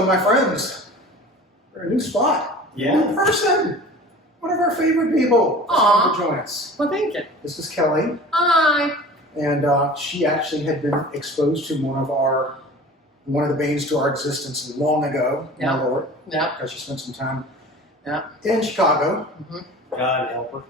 Welcome, my friends. We're in a new spot. Yeah. New person. One of our favorite people. Aw. To join us. Well, thank you. This is Kelly. Hi. And she actually had been exposed to one of the banes to our existence long ago, Yeah. my Lord, Yeah. because she spent some time Yeah. in Chicago. God help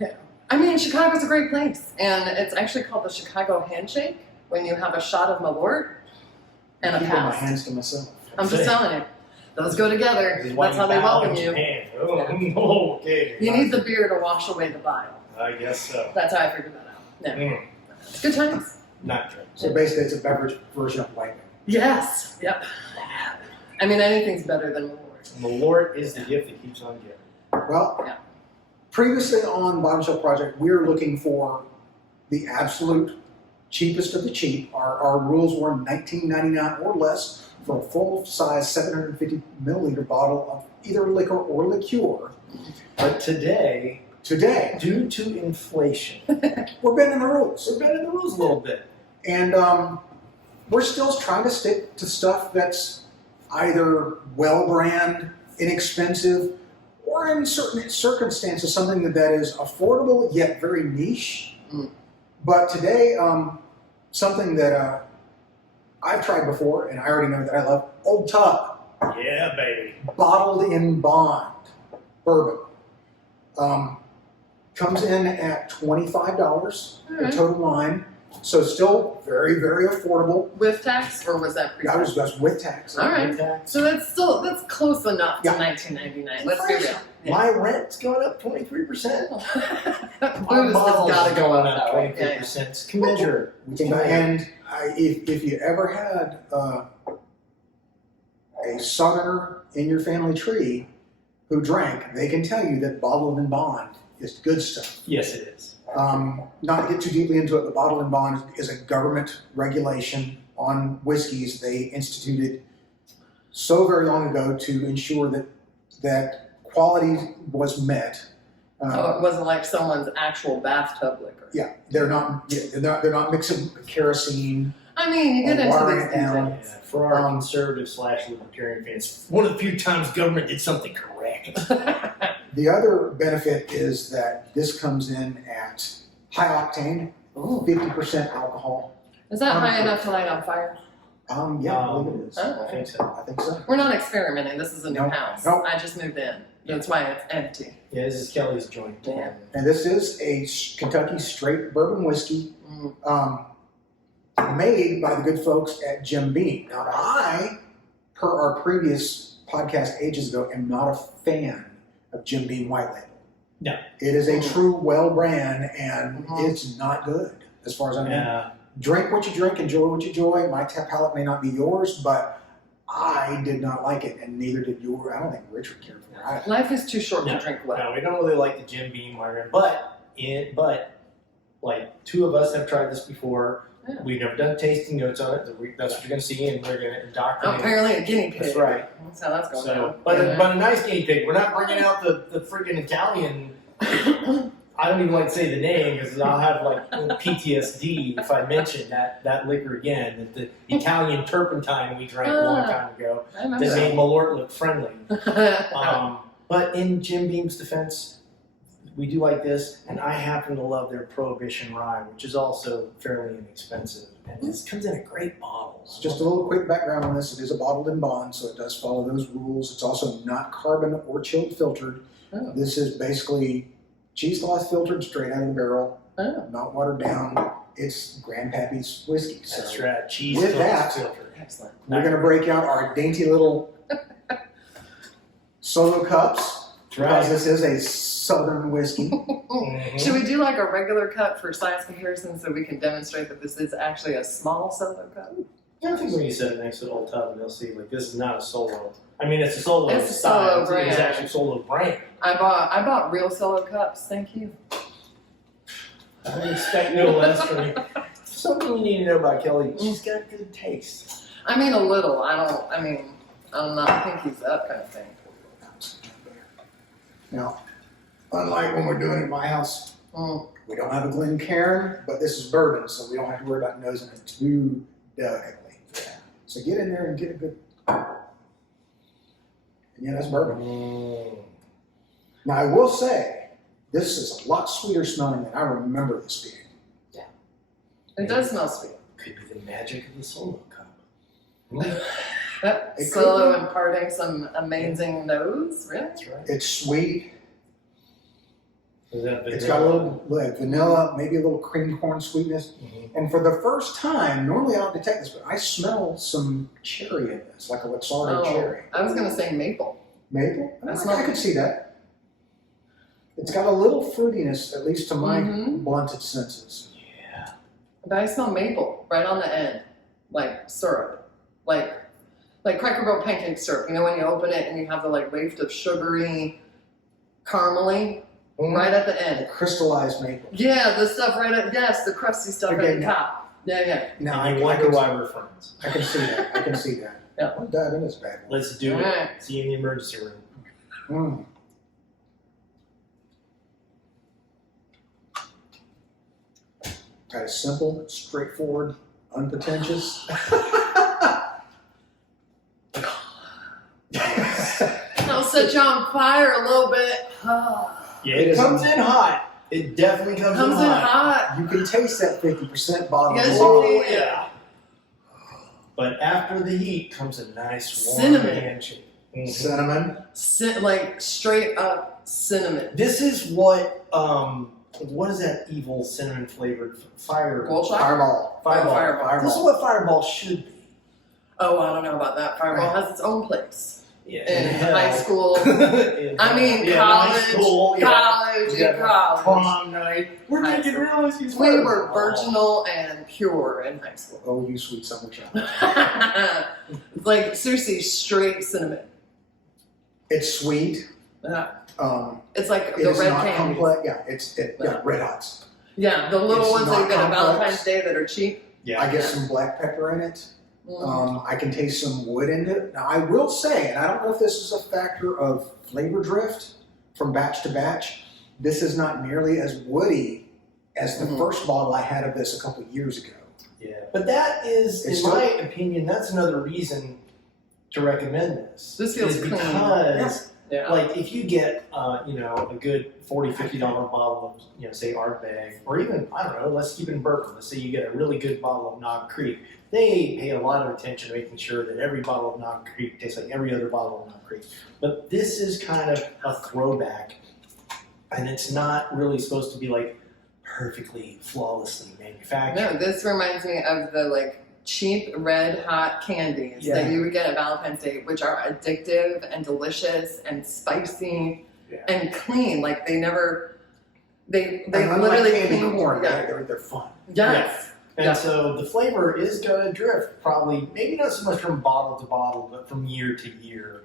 her. I mean, Chicago's a great place, and it's actually called the Chicago Handshake when you have a shot of Malort and a I keep my pass. hands to myself. I'm just telling you, those go together. This is why That's how they bow welcome in you. Japan. Oh, okay. You need the beer to wash away the bile. I guess so. That's how I figured that out. Yeah. It's good times. Not true. So basically, it's a beverage version of lightning. Yes. Yep. I mean, anything's better than Malort. Malort is the gift that keeps on giving. Well, Yeah. previously on Bottom Shelf Project, we were looking for the absolute cheapest of the cheap. Our rules were $19.99 or less for a full-size 750 milliliter bottle of either liquor or liqueur. But today, Today, due to inflation, we're bending the rules. we're bending the rules a little bit. And we're still trying to stick to stuff that's either well-brand, inexpensive, or in certain circumstances, something that is affordable yet very niche. Mm. But today, something that I've tried before, and I already know that I love, Old Tub, Yeah, baby. bottled in bond bourbon. Comes in at $25 All the right. total line, so still very, very affordable. With tax, or was that pre? That was just with tax. All right. So that's close enough to Yeah. $19.99. Let's be real. Yeah. My rent's going up 23%. Booze Our has bottles got to are go going up up that way. 23%. It's commensurate. And if you ever had a Southerner in your family tree who drank, they can tell you that bottled in bond is good stuff. Yes, it is. Not to get too deeply into it, the bottled in bond is a government regulation on whiskeys they instituted so very long ago to ensure that quality was met. So it wasn't like someone's actual bathtub liquor. Yeah, they're not mixing kerosene. I mean, you get Or into watering these it down. details. Yeah, for our conservative / libertarian fans, one of the few times government did something correct. The other benefit is that this comes in at high octane, Ooh. 50% alcohol. Is that high enough to light on fire? Yeah, I believe it is. Oh. I think so. I think so. We're not experimenting. This is a new Nope. house. Nope. I just moved in. That's why it's empty. Yeah, this is Kelly's joint. Yeah. And this is a Kentucky straight bourbon whiskey Mm. made by the good folks at Jim Beam. Now, I, per our previous podcast ages ago, am not a fan of Jim Beam White Label. No. It is a true well brand, and Mhm. it's not good as far as I know. Yeah. Drink what you drink, enjoy what you enjoy. My palate may not be yours, but I did not like it, and neither did yours. I don't think Richard cared for it either. Life is too short No. to drink well. No, we don't really like the Jim Beam Myron, but like two of us have tried this before. Yeah. We've never done tasting notes on it. That's what you're going to see, and we're going to indoctrinate. Apparently a guinea pig. That's right. That's how that's going So, down. but Yeah. a nice guinea pig. We're not bringing out the freaking Italian. I don't even like to say the name because I'll have like PTSD if I mention that liquor again. That the Italian turpentine we drank a long time ago I remember that made Malort look friendly. that. But in Jim Beam's defense, we do like this, and I happen to love their Prohibition Rye, which is also fairly inexpensive. And this comes in a great bottle. Just a little quick background on this. It is a bottled in bond, so it does follow those rules. It's also not carbon or chilled filtered. Oh. This is basically cheesecloth filtered straight out of the barrel, Oh. not watered down. It's Grandpappy's whiskey. So That's right. Cheese With that- filter. Excellent. we're going to break out our dainty little solo cups That's because right. this is a Southern whiskey. Mhm. Should we do like a regular cup for size comparison so we can demonstrate that this is actually a small solo cup? Yeah, I think when you set it next to the Old Tub, and they'll see like this is not a solo. I mean, it's a solo It's a style. solo brand. It's actually solo brand. I bought real solo cups. Thank you. I would expect no less from you. Something you need to know about Kelly. She's got good taste. I mean a little. I'm not pinkies up kind of thing. Now, unlike when we're doing it at my house, Mm. we don't have a Glencairn, but this is bourbon, so we don't have to worry about nosing it too delicately. So get in there and get a good. And yeah, that's bourbon. Mm. Now, I will say, this is a lot sweeter smelling than I remember this being. It does smell sweet. Could be the magic of the solo cup. Yep. It Solo could be. imparting some amazing nose, really? That's right. It's sweet. Is that It's got a little like vanilla, maybe a little cream corn sweetness. Mhm. And for the first time, normally I don't detect this, but I smell some cherry in this, like a Luxardo cherry. I was going to say maple. Maple? I I smell- could see that. It's got a little fruitiness, at least to my Mhm. blunted senses. Yeah. But I smell maple right on the end, like syrup, like Cracker Barrel pancake syrup. You know when you open it and you have the like waft of sugary, caramely right at the A end. crystallized maple. Yeah, the stuff right at the crusty stuff Okay, at the now- top. Yeah. Now, And you I wonder can- why we're friends. I can see that. I can see that. Yeah. I'll dive in this bad one. Let's do Alright. it. See you in the emergency room. Mm. Got a simple, straightforward, unpretentious. I'll set you on fire a little bit. Yeah, It it is comes in hot. It definitely comes, Comes in hot. You can taste that 50% bottom. Yes, of you the Oh, can. yeah. But after the heat comes a nice warm Cinnamon. handshake. Mhm. Cinnamon. Like straight up cinnamon. This is what is that evil cinnamon flavored fire? Gold shot? Fireball. Fireball. Fireball. This is what Fireball should be. Oh, I don't know about that. Fireball has its own place. Yeah. In hell. high school. In I mean, yeah, college. high school, yeah. College, Yeah. in college. Prom night. We're High making school. realize he's We were Fireball. virginal and pure in high school. Oh, you sweet summer child. Like, seriously, straight cinnamon. It's sweet. Yeah. It It's like the is red not candy. complex. Yeah, red hots. Yeah, the little It's ones that not you get on complex. Valentine's Day that are cheap. Yeah. I get some black pepper in it. I can taste some wood in it. Now, I will say, and I don't know if this is a factor of flavor drift from batch to batch, this is not nearly as woody as the Mhm. first bottle I had of this a couple of years ago. Yeah. But that is, It's in my opinion, that's another reason to recommend this. This feels is clean. because Yeah. like if you get a good $40-$50 bottle of say Ardbeg, or even I don't know, let's keep it in bourbon. Let's say you get a really good bottle of Knob Creek. They pay a lot of attention to making sure that every bottle of Knob Creek tastes like every other bottle of Knob Creek. But this is kind of a throwback, and it's not really supposed to be like perfectly, flawlessly manufactured. No, this reminds me of the like cheap red hot candies Yeah. that you would get at Valentine's Day, which are addictive and delicious and spicy Yeah. and clean. Like they And unlike literally candy clean corn, together. they're fun. Yes. And Yeah. so the flavor is going to drift, probably, maybe not so much from bottle to bottle, but from year to year.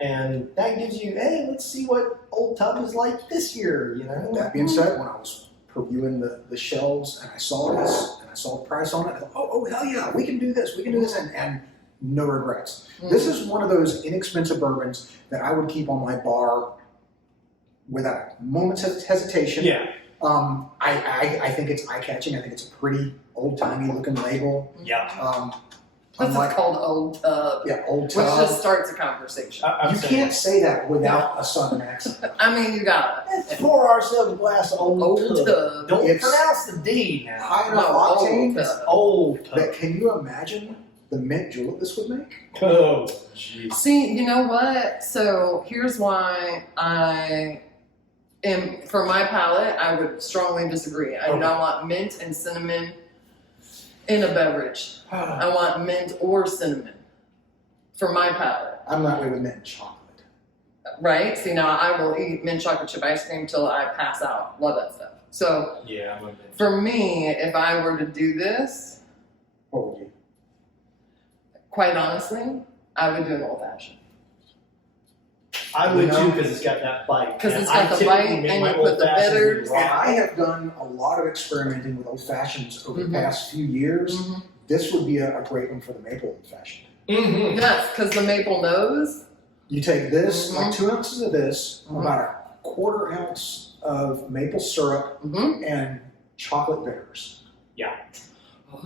And that gives you, hey, let's see what Old Tub is like this year, you know? That being said, when I was previewing the shelves and I saw this and I saw the price on it, I thought, oh hell yeah, we can do this, and no regrets. Mm. This is one of those inexpensive bourbons that I would keep on my bar without a moment's hesitation. Yeah, I think it's eye-catching. I think it's a pretty old-timey looking label. yeah. This Unlike, is called Old Tub, yeah, Old which Tub. just starts a conversation. You can't say that without a southern accent. I mean, you got it. Let's pour ourselves a glass of Old Old Tub. Tub. Don't It's pronounce the D now. High enough No, Old octane. Tub. Old Tub. That can you imagine the mint julep this would make? Oh, jeez. See, you know what? So here's why I am, for my palate, I would strongly disagree. I do not want mint and cinnamon in a beverage. I want mint or cinnamon for my palate, I'm not with mint chocolate. right? See, now I will eat mint chocolate chip ice cream till I pass out. Love that stuff. So Yeah, I'm a bit. for me, if I were to do this, What would you? quite honestly, I would do an old fashioned. I would You know? too, because it's got that bite. 'Cause And it's got I the typically bite make and my you put the old-fashioned bitters. raw. And I have done a lot of experimenting with old fashions over Mhm. the past few years. Mhm. This would be a great one for the maple old fashioned. Mhm. Yes, because the maple nose. You take this, Mhm. like 2 ounces of this, Mhm. about a quarter ounce of maple syrup, Mm-hmm. and chocolate bitters.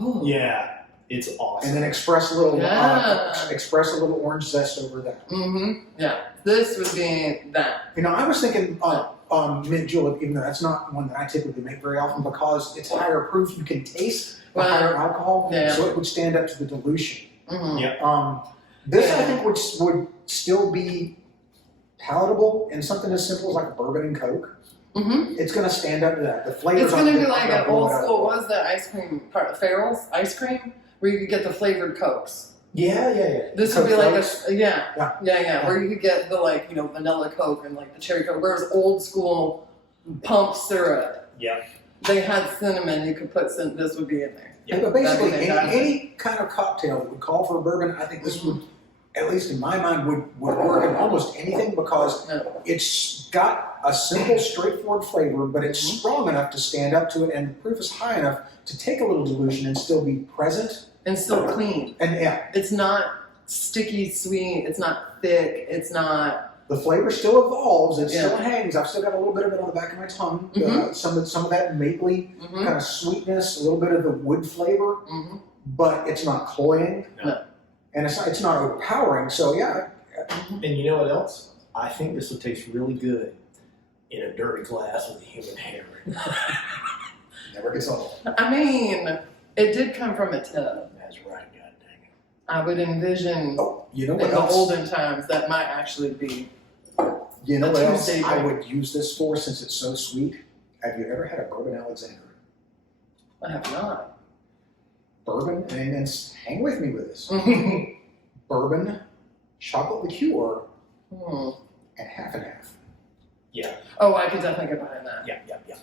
Oh. Yeah. It's awesome. and then express a little Yeah. express a little orange zest over that. Yeah, this would be that. You know, I was thinking mint julep, even though that's not one that I typically make very often because it's higher proof. You can taste the Well, higher alcohol, yeah. so it would stand up to the dilution. Mm-hmm. This I Yeah. think would still be palatable in something as simple as like a bourbon and Coke. Mm-hmm. It's going to stand up to that. The flavors. It's gonna aren't be gonna like an blow old it out. school. What was that ice cream part? Farrell's ice cream, where you could get the flavored Cokes. Yeah. This would be Coke like Floats? yeah, where you could get the like vanilla Coke and like the cherry Coke. Whereas old school pump syrup, Yeah. they had cinnamon. You could put this would be in there. Yeah, but basically, That'd be fantastic. any kind of cocktail that would call for a bourbon, I think this would, at least in my mind, would work in almost anything because No. it's got a simple, straightforward flavor, but it's strong enough to stand up to it, and the proof is high enough to take a little dilution and still be present. And still clean. And yeah, It's not sticky sweet. It's not thick. It's not. the flavor still evolves. It Yeah. still hangs. I've still got a little bit of it on the back of my tongue. Mhm. Some of that mapley Mm-hmm. kind of sweetness, a little bit of the wood flavor, Mm-hmm. but it's not cloying. No. And it's not overpowering. So yeah, And you know what else? I think this will taste really good in a dirty glass with human hair. never gets old. I mean, it did come from a tub. That's right, god dang it. I would envision Oh, you know in what the else? olden times that might actually be. You know a what else Tuesday I drink. would use this for since it's so sweet? Have you ever had a bourbon Alexander? I have not. Bourbon, and hang with me with this. Mhm. Bourbon, chocolate liqueur, Hmm. and half and half. Oh, I could definitely get behind that. Yeah.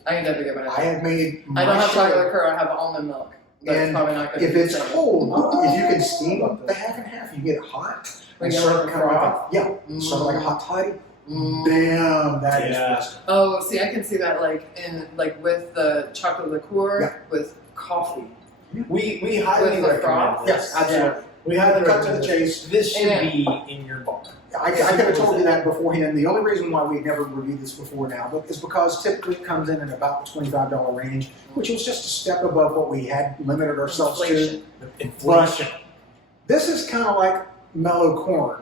I can definitely get behind I that. have made my I don't have share. chocolate liqueur. I have almond milk. That's And probably not going to If be it's the same. cold, if you can steam up the half and half, you get it hot. We And get serve like it a kind of like froth? serve it like a hot toddy. Mm. Damn, that is Yeah. best. Oh, see, I can see that with the chocolate liqueur Yeah. with coffee. We highly With the recommend froth? this. Yes, absolutely. We highly Cut to recommend the this. chase. This should Yeah. be in your bar. I could have told you that beforehand. The only reason why we've never reviewed this before now is because typically it comes in at about the $25 range, which was just a step above what we had limited ourselves Inflation. Inflation. to. This is kind of like mellow corn,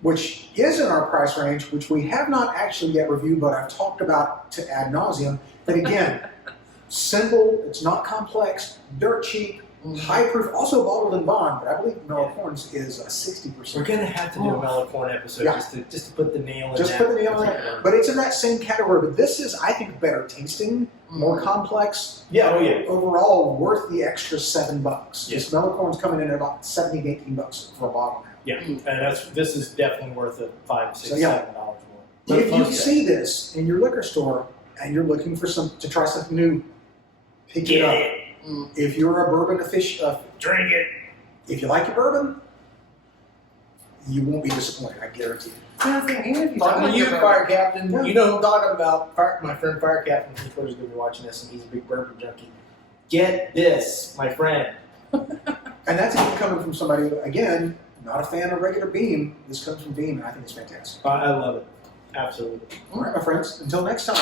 which is in our price range, which we have not actually yet reviewed, but I've talked about to ad nauseum. But again, simple, it's not complex, dirt cheap, high proof, also bottled in bond, but I believe mellow corns is a 60%. We're gonna have to do a mellow corn episode Yeah. just to put the nail in Just that. put the nail in it. But it's in that same category. But this is, I think, better tasting, more complex. Yeah, oh yeah. Overall, worth the extra $7. Yeah. This mellow corn's coming in at about $17 to $18 for a bottle now. Yeah, and this is definitely worth it. $5, $6, So, yeah. $7 more. If you see this in your liquor store and you're looking for to try something new, pick it up. If you're a bourbon aficionado, Drink it. if you like your bourbon, you won't be disappointed. I guarantee you. Yeah, I was thinking, even if you Talking don't to you, like your Fire Captain. Yeah. You know who I'm talking about. My friend Fire Captain from Twitter's going to be watching this, and he's a big bourbon junkie. Get this, my friend. And that's even coming from somebody, again, not a fan of regular Beam. This comes from Beam, and I think it's fantastic. I love it. Absolutely. All right, my friends. Until next time.